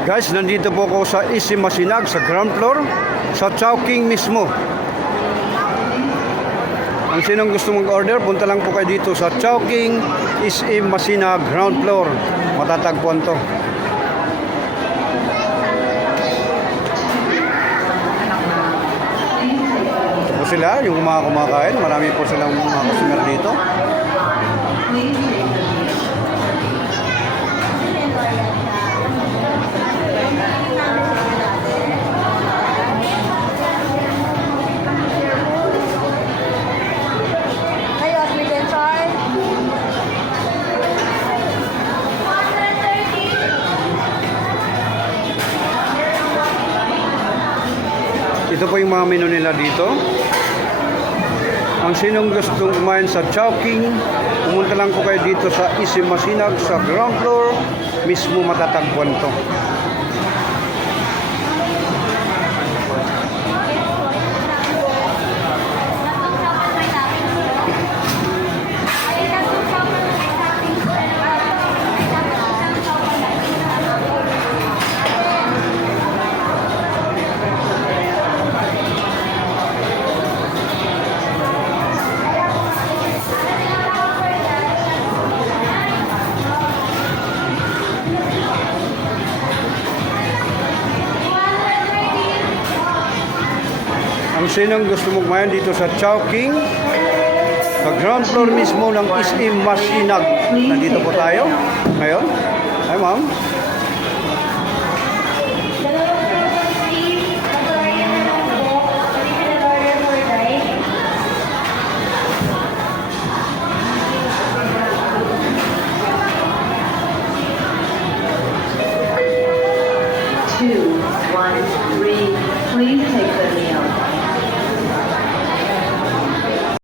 Guys, nandito po ako sa Easy Masinag sa ground floor sa Chowking mismo. Ang sinong gusto mag-order, punta lang po kayo dito sa Chowking Easy Masinag ground floor. Matatagpuan to. Ito po sila, yung mga kumakain. Marami po silang mga customer dito. Ito po yung mga menu nila dito. Ang sinong gustong kumain sa Chowking, pumunta lang po kayo dito sa Easy Masinag sa ground floor. Mismo matatagpuan to. Ang sinong gusto mong kumain dito sa Chowking, sa ground floor mismo ng Easy Masinag. Nandito po tayo ngayon. Hi, ma'am. Please take